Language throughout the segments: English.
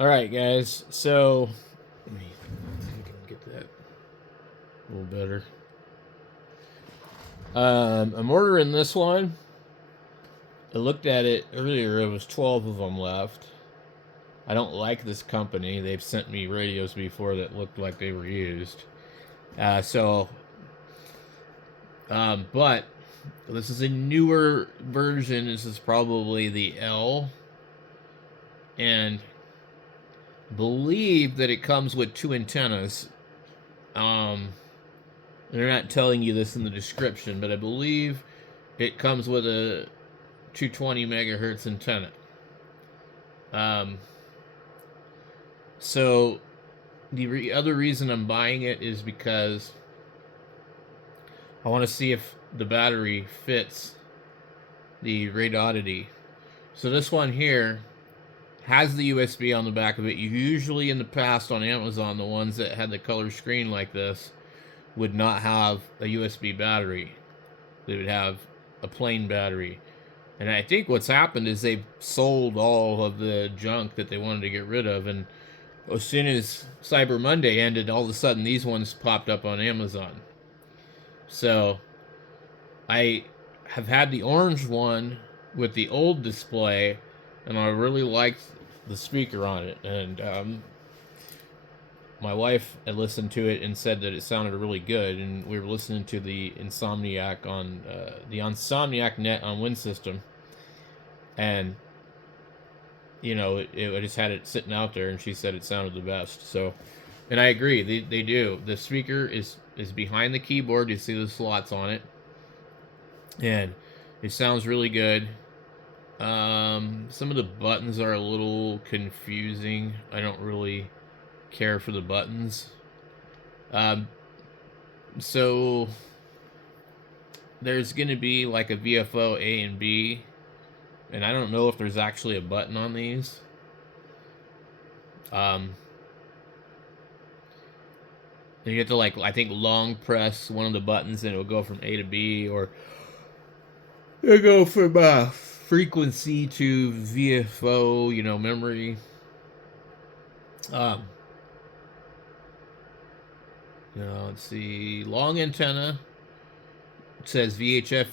All right, guys. So let me see if I can get that a little better. I'm ordering this one. I looked at it earlier. It was 12 of them left. I don't like this company. They've sent me radios before that looked like they were used. But this is a newer version. This is probably the L, and believe that it comes with two antennas. Um, they're not telling you this in the description, but I believe it comes with a 220 megahertz antenna. Um, so the other reason I'm buying it is because I want to see if the battery fits the radioddity. So this one here has the USB on the back of it. You usually in the past on Amazon, the ones that had the color screen like this would not have a USB battery. They would have a plain battery. And I think what's happened is they've sold all of the junk that they wanted to get rid of. And as soon as Cyber Monday ended, all of a sudden these ones popped up on Amazon. So I have had the orange one with the old display, and I really liked the speaker on it. And my wife had listened to it and said that it sounded really good. And we were listening to the Insomniac net on Win System, and I just had it sitting out there, and she said it sounded the best. So, and I agree, they do. The speaker is behind the keyboard. You see the slots on it, and it sounds really good. Some of the buttons are a little confusing. I don't really care for the buttons. Um, so there's gonna be like a VFO A and B, and I don't know if there's actually a button on these. Um, you have to like I think long press one of the buttons and it will go from A to B, or it'll go from frequency to VFO, memory. Um, let's see, long antenna. It says VHF,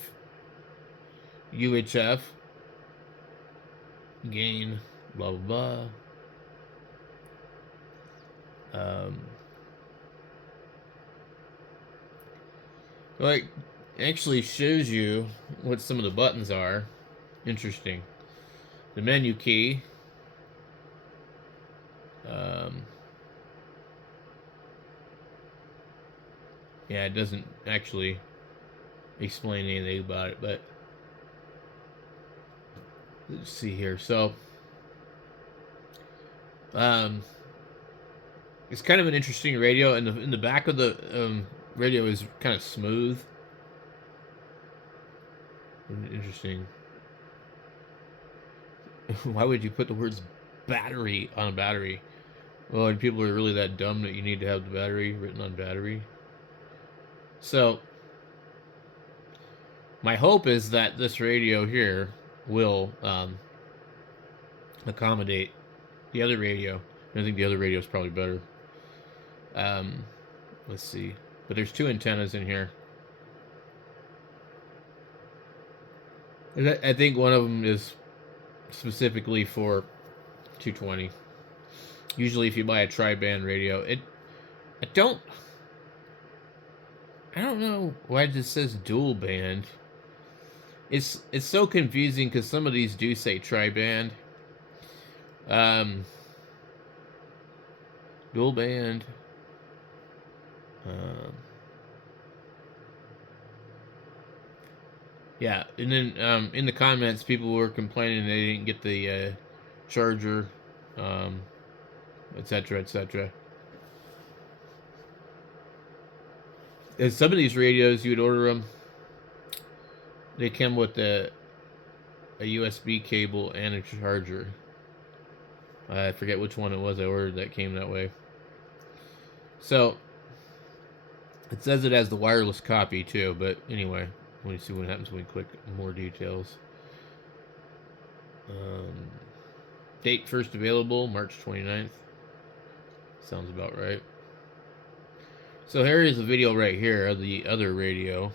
UHF, gain, blah blah blah. Like, actually shows you what some of the buttons are. Interesting. The menu key. Um, yeah, it doesn't actually explain anything about it, but let's see here. So, um, it's kind of an interesting radio, and in the back of the radio is kind of smooth. Interesting. Why would you put the words battery on a battery? Well, people are really that dumb that you need to have the battery written on battery. So, my hope is that this radio here will accommodate the other radio. I think the other radio is probably better. Um, let's see. But there's two antennas in here. I think one of them is specifically for 220. Usually, if you buy a tri-band radio, I don't I don't know why it just says dual band. It's so confusing because some of these do say tri-band. Um, dual band. Um, yeah, and then in the comments, people were complaining they didn't get the charger, um, etc., etc. And some of these radios, you would order them. They come with a USB cable and a charger. I forget which one it was I ordered that came that way. So it says it has the wireless copy too, but anyway, let me see what happens when we click more details. Um, Date first available, March 29th. Sounds about right. So here is a video right here of the other radio.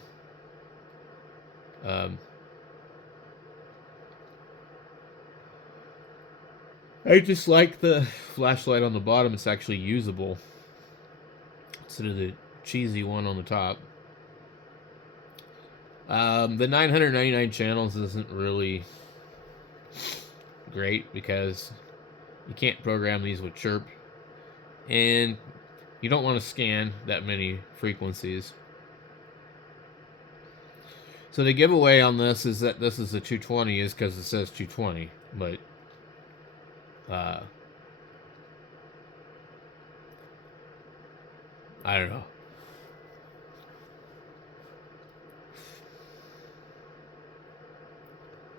Um, I just like the flashlight on the bottom. It's actually usable instead of the cheesy one on the top. The 999 channels isn't really great because you can't program these with chirp, and you don't want to scan that many frequencies. So the giveaway on this is that this is a 220 is because it says 220, but I don't know.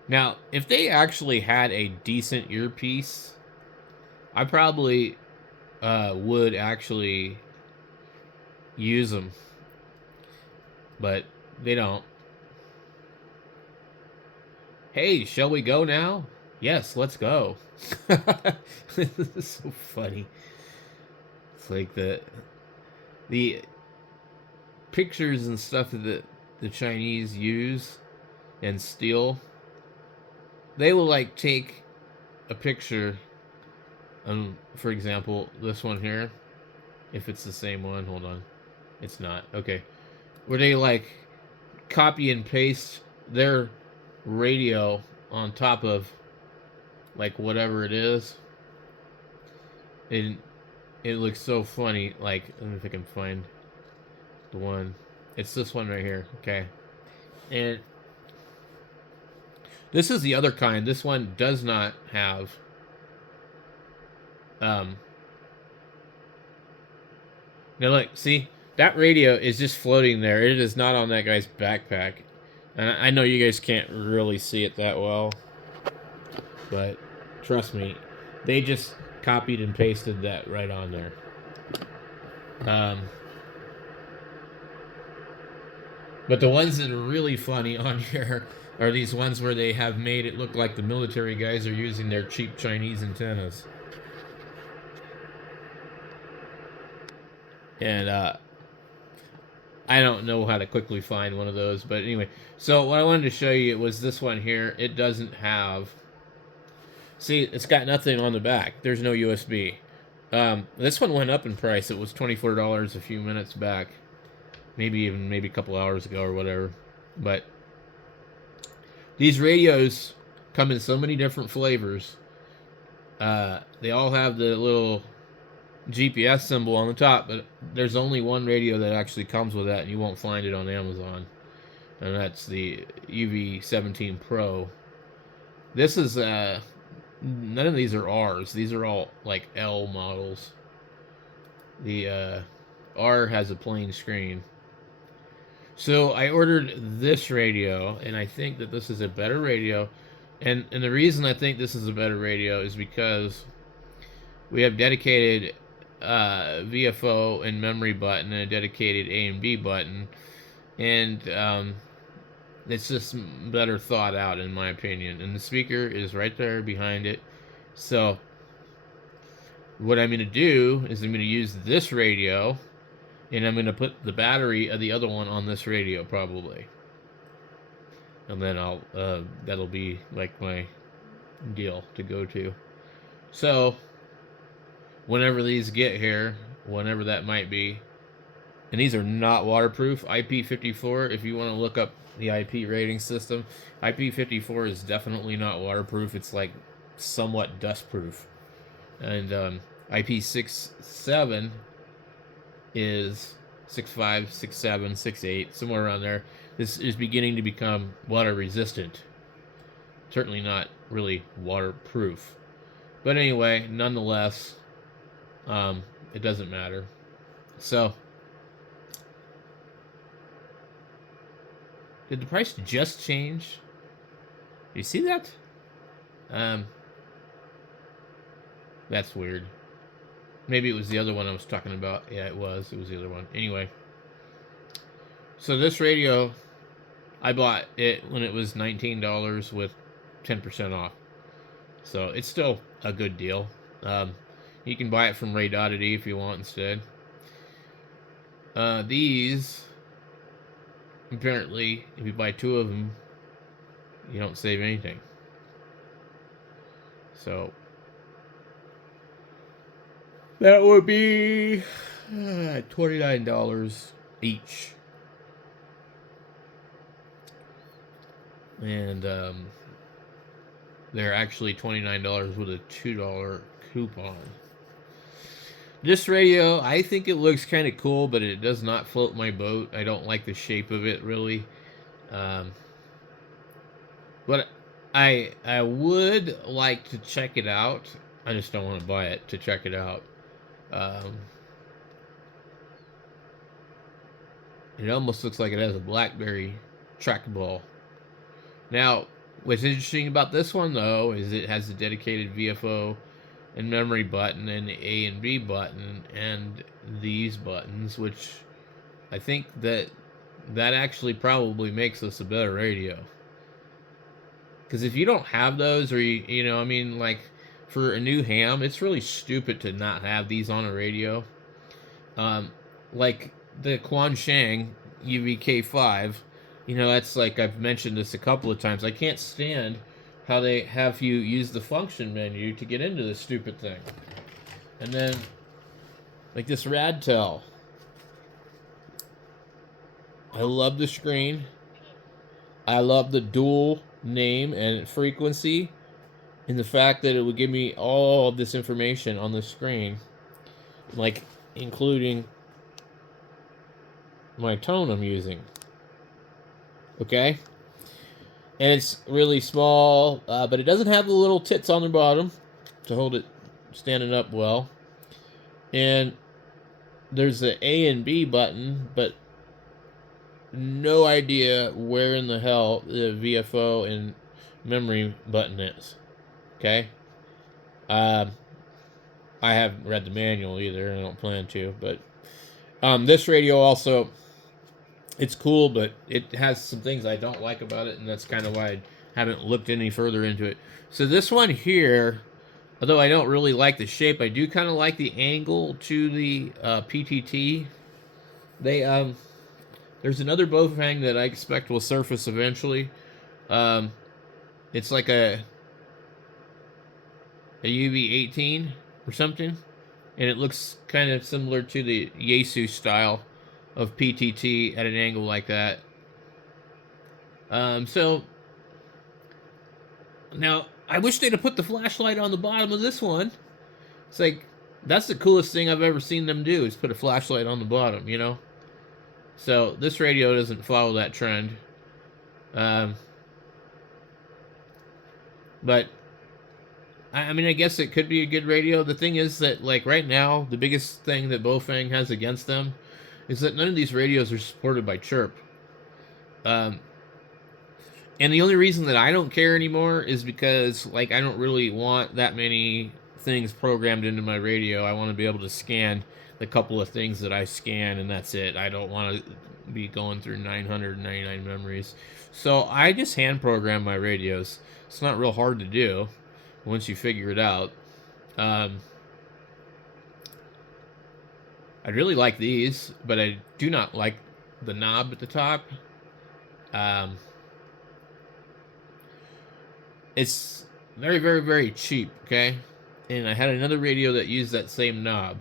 Now, if they actually had a decent earpiece, I probably would actually use them, but they don't. Hey, shall we go now? Yes, let's go. This is so funny. It's like the pictures and stuff that the Chinese use and steal. They will like take a picture, for example, this one here. If it's the same one, hold on. It's not. Okay. Where they like copy and paste their radio on top of like whatever it is. And it looks so funny. Like, let me see if I can find the one. It's this one right here. Okay. And this is the other kind. This one does not have now look, see, that radio is just floating there. It is not on that guy's backpack. And I know you guys can't really see it that well, but trust me, they just copied and pasted that right on there. But the ones that are really funny on here are these ones where they have made it look like the military guys are using their cheap Chinese antennas. And I don't know how to quickly find one of those, but anyway. So what I wanted to show you was this one here. It doesn't have... See, it's got nothing on the back. There's no USB. This one went up in price. It was $24 a few minutes back. Maybe a couple hours ago or whatever. But these radios come in so many different flavors. They all have the little GPS symbol on the top, but there's only one radio that actually comes with that, and you won't find it on Amazon. And that's the UV17 Pro. This is none of these are R's. These are all like L models. The R has a plain screen. So I ordered this radio, and I think that this is a better radio. And the reason I think this is a better radio is because we have dedicated VFO and memory button and a dedicated A and B button. And it's just better thought out in my opinion. And the speaker is right there behind it. So what I'm going to do is I'm going to use this radio, and I'm going to put the battery of the other one on this radio probably. And then I'll that'll be like my deal to go to. So whenever these get here, whenever that might be, and these are not waterproof. IP54, if you want to look up the IP rating system, IP54 is definitely not waterproof. It's like somewhat dustproof. And IP67 is 6.5, 6.7, 6.8, somewhere around there. This is beginning to become water resistant. Certainly not really waterproof. But anyway, nonetheless, it doesn't matter. So, did the price just change? You see that? That's weird. Maybe it was the other one I was talking about. Yeah, it was. It was the other one. Anyway. So this radio, I bought it when it was $19 with 10% off. So it's still a good deal. You can buy it from radioddity if you want instead. These, apparently, if you buy 2 of them, you don't save anything. So that would be $29 each. And they're actually $29 with a $2 coupon. This radio, I think it looks kind of cool, but it does not float my boat. I don't like the shape of it, really. But I would like to check it out. I just don't want to buy it to check it out. It almost looks like it has a BlackBerry trackball. Now, what's interesting about this one, though, is it has a dedicated VFO and memory button and the A and B button and these buttons, which I think that actually probably makes this a better radio. Because if you don't have those, or you know, I mean, like for a new ham, it's really stupid to not have these on a radio. Like the Quansheng UVK5, you know, that's like I've mentioned this a couple of times. I can't stand how they have you use the function menu to get into this stupid thing. And then, like this Radtel. I love the screen. I love the dual name and frequency, and the fact that it would give me all of this information on the screen, like including my tone I'm using. Okay? And it's really small, but it doesn't have the little tits on the bottom to hold it standing up well. And there's the A and B button, but no idea where in the hell the VFO and memory button is. Okay? I haven't read the manual either, and I don't plan to, but this radio also, it's cool, but it has some things I don't like about it, and that's kind of why I haven't looked any further into it. So this one here, although I don't really like the shape, I do kind of like the angle to the PTT. There's another baofeng that I expect will surface eventually. It's like a UV18 or something, and it looks kind of similar to the Yaesu style of PTT at an angle like that. So now I wish they'd have put the flashlight on the bottom of this one. It's like that's the coolest thing I've ever seen them do is put a flashlight on the bottom, you know. So this radio doesn't follow that trend. But I mean, I guess it could be a good radio. The thing is that, like, right now, the biggest thing that baofeng has against them is that none of these radios are supported by chirp. And the only reason that I don't care anymore is because, like, I don't really want that many things programmed into my radio. I want to be able to scan the couple of things that I scan, and that's it. I don't want to be going through 999 memories. So I just hand program my radios. It's not real hard to do once you figure it out. I really like these, but I do not like the knob at the top. It's very, very, very cheap, okay? And I had another radio that used that same knob.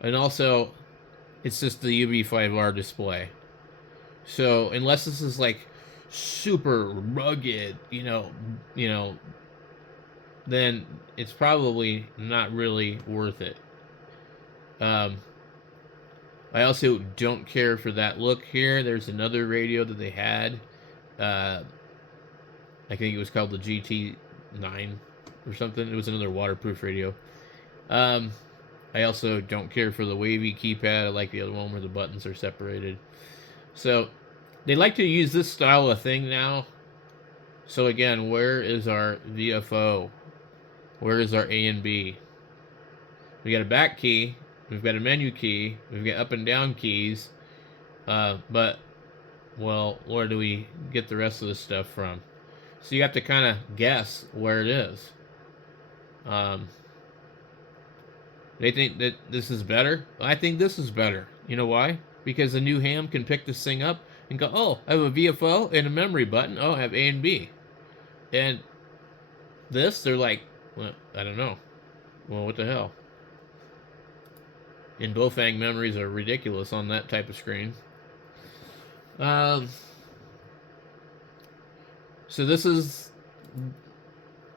And also, it's just the UV5R display. So, unless this is like super rugged, then it's probably not really worth it. I also don't care for that look here. There's another radio that they had. I think it was called the GT9 or something. It was another waterproof radio. I also don't care for the wavy keypad. I like the other one where the buttons are separated. So they like to use this style of thing now. So again, where is our VFO? Where is our A and B? We got a back key. We've got a menu key. We've got up and down keys. But, well, where do we get the rest of this stuff from? So you have to kind of guess where it is. Um, they think that this is better. I think this is better. You know why? Because the new ham can pick this thing up and go, oh, I have a VFO and a memory button. Oh, I have A and B. And this, they're like, well, I don't know. Well, what the hell? And baofeng memories are ridiculous on that type of screen. Um, so this is,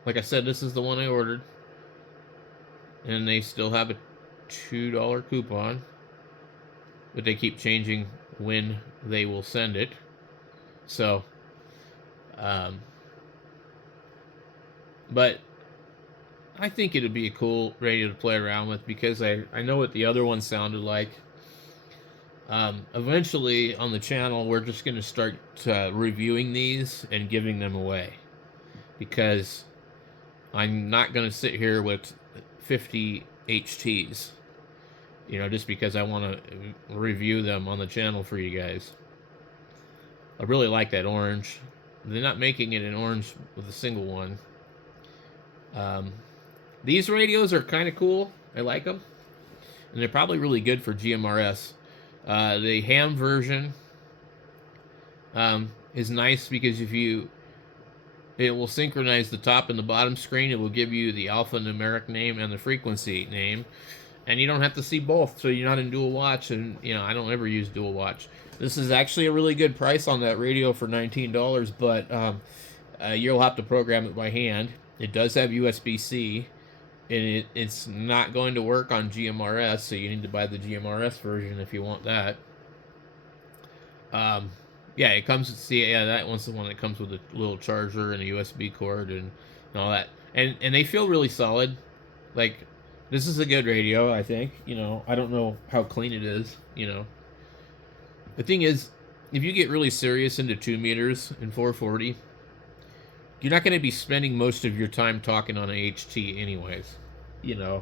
like I said, this is the one I ordered, and they still have a $2 coupon, but they keep changing when they will send it. So, um, but I think it'd be a cool radio to play around with because I know what the other one sounded like. Eventually on the channel, we're just going to start reviewing these and giving them away because I'm not going to sit here with 50 HTs, just because I want to review them on the channel for you guys. I really like that orange. They're not making it in orange with a single one. These radios are kind of cool. I like them. And they're probably really good for GMRS. The ham version is nice because it will synchronize the top and the bottom screen. It will give you the alphanumeric name and the frequency name, and you don't have to see both. So you're not in dual watch, and I don't ever use dual watch. This is actually a really good price on that radio for $19, but you'll have to program it by hand. It does have USB-C, and it's not going to work on GMRS, so you need to buy the GMRS version if you want that. Yeah, it comes with that one's the one that comes with a little charger and a USB cord and all that. And they feel really solid. Like, this is a good radio, I think. I don't know how clean it is. The thing is, if you get really serious into 2 meters and 440, you're not going to be spending most of your time talking on an HT anyways. You're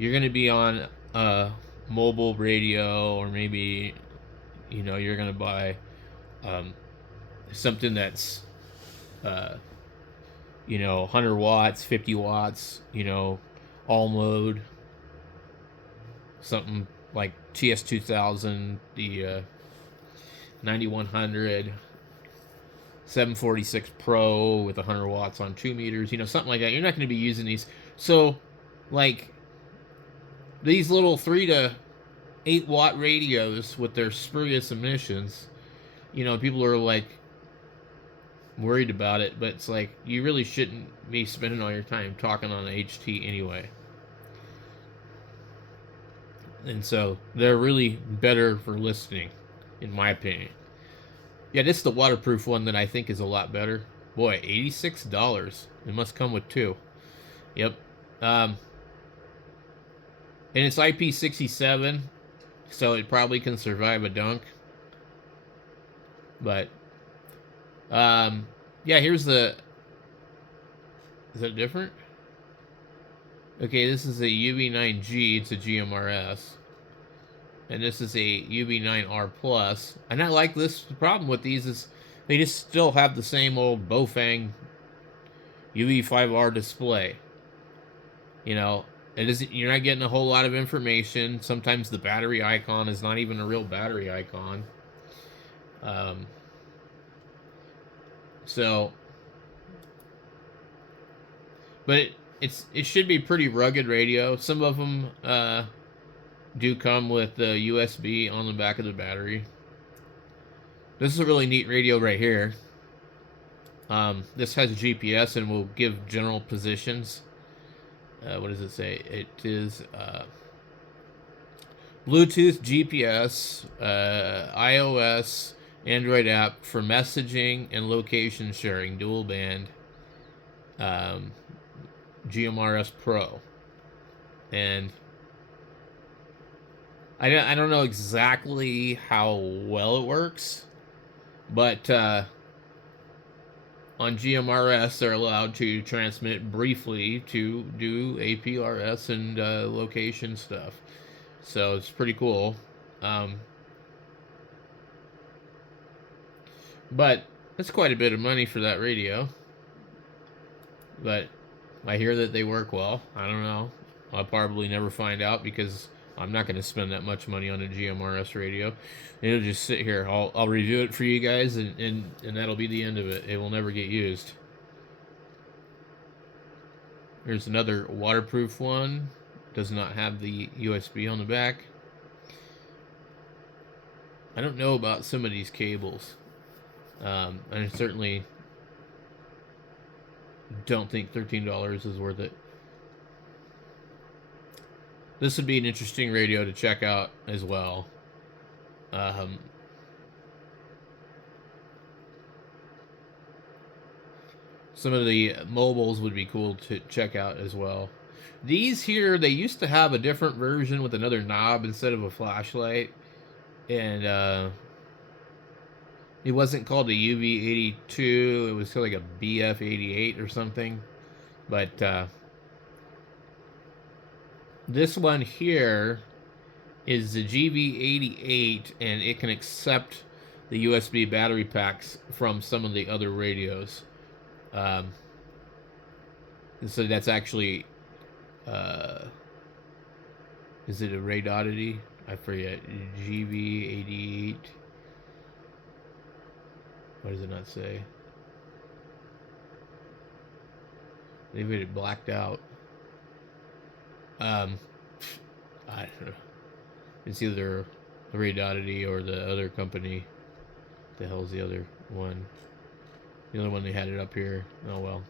going to be on a mobile radio, or maybe you're going to buy something that's 100 watts, 50 watts, all mode, something like TS2000, the 9100, 746 Pro with 100 watts on 2 meters, something like that. You're not going to be using these. So, like, these little 3 to 8 watt radios with their spurious emissions, people are like worried about it, but it's like you really shouldn't be spending all your time talking on an HT anyway. And so they're really better for listening, in my opinion. Yeah, this is the waterproof one that I think is a lot better. Boy, $86. It must come with 2. Yep. And it's IP67, so it probably can survive a dunk. But yeah, here's the. Is that different? Okay, this is a UB9G. It's a GMRS, and this is a UB9R Plus. And I like this. The problem with these is they just still have the same old baofeng UB5R display. It isn't. You're not getting a whole lot of information. Sometimes the battery icon is not even a real battery icon. So, but it should be pretty rugged radio. Some of them do come with the USB on the back of the battery. This is a really neat radio right here. This has GPS and will give general positions. What does it say? It is Bluetooth, GPS, iOS, Android app for messaging and location sharing, dual band, GMRS Pro. And I don't know exactly how well it works, but on GMRS they're allowed to transmit briefly to do APRS and location stuff. So it's pretty cool. But that's quite a bit of money for that radio. But I hear that they work well. I don't know. I'll probably never find out because I'm not going to spend that much money on a GMRS radio. It'll just sit here. I'll review it for you guys, and that'll be the end of it. It will never get used. There's another waterproof one. Does not have the USB on the back. I don't know about some of these cables. I certainly don't think $13 is worth it. This would be an interesting radio to check out as well. Some of the mobiles would be cool to check out as well. These here, they used to have a different version with another knob instead of a flashlight. And it wasn't called a UV82. It was like a BF88 or something. But this one here is the GB88, and it can accept the USB battery packs from some of the other radios. So that's actually, is it a radioddity? I forget. GB88. What does it not say? Maybe it blacked out. I don't know. It's either the radioddity or the other company. What the hell's the other one? The other one they had it up here. Oh well.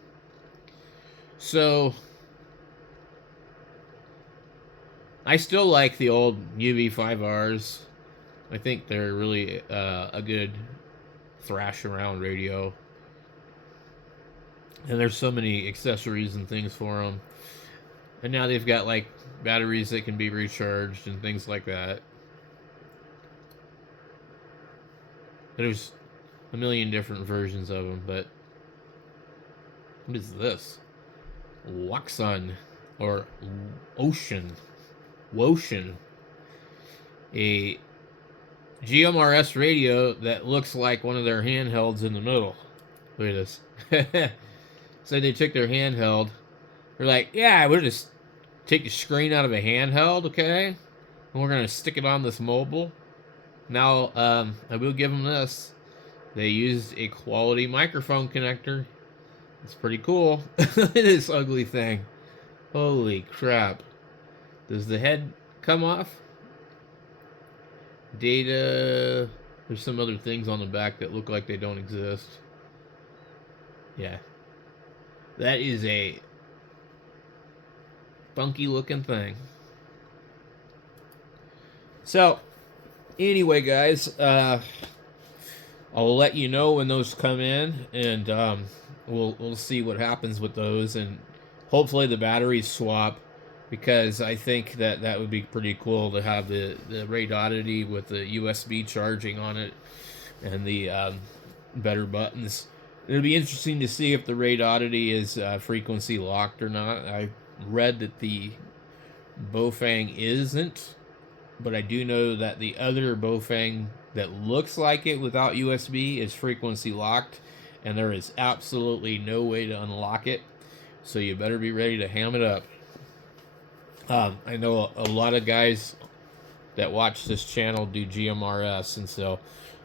So I still like the old UV5Rs. I think they're really a good thrash around radio. And there's so many accessories and things for them. And now they've got like batteries that can be recharged and things like that. There's a million different versions of them, but what is this? Waxon or Ocean. Wotion. A GMRS radio that looks like one of their handhelds in the middle. Look at this. So they took their handheld. They're like, yeah, we'll just take the screen out of a handheld, okay? And we're going to stick it on this mobile. Now, I will give them this. They used a quality microphone connector. It's pretty cool. This ugly thing. Holy crap. Does the head come off? Data. There's some other things on the back that look like they don't exist. Yeah. That is a funky looking thing. So, anyway, guys, I'll let you know when those come in, and we'll see what happens with those, and hopefully the batteries swap, because I think that would be pretty cool to have the radioddity with the USB charging on it and the better buttons. It'll be interesting to see if the radioddity is frequency locked or not. I read that the baofeng isn't, but I do know that the other baofeng that looks like it without USB is frequency locked, and there is absolutely no way to unlock it. So you better be ready to ham it up. I know a lot of guys that watch this channel do GMRS, and so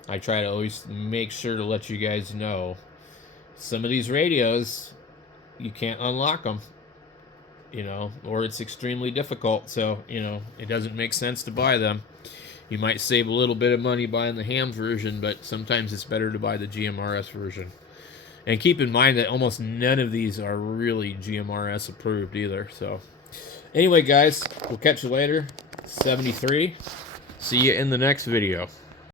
I try to always make sure to let you guys know some of these radios, you can't unlock them, you know, or it's extremely difficult. So, you know, it doesn't make sense to buy them. You might save a little bit of money buying the ham version, but sometimes it's better to buy the GMRS version. And keep in mind that almost none of these are really GMRS approved either. So, anyway, guys, we'll catch you later. 73. See you in the next video.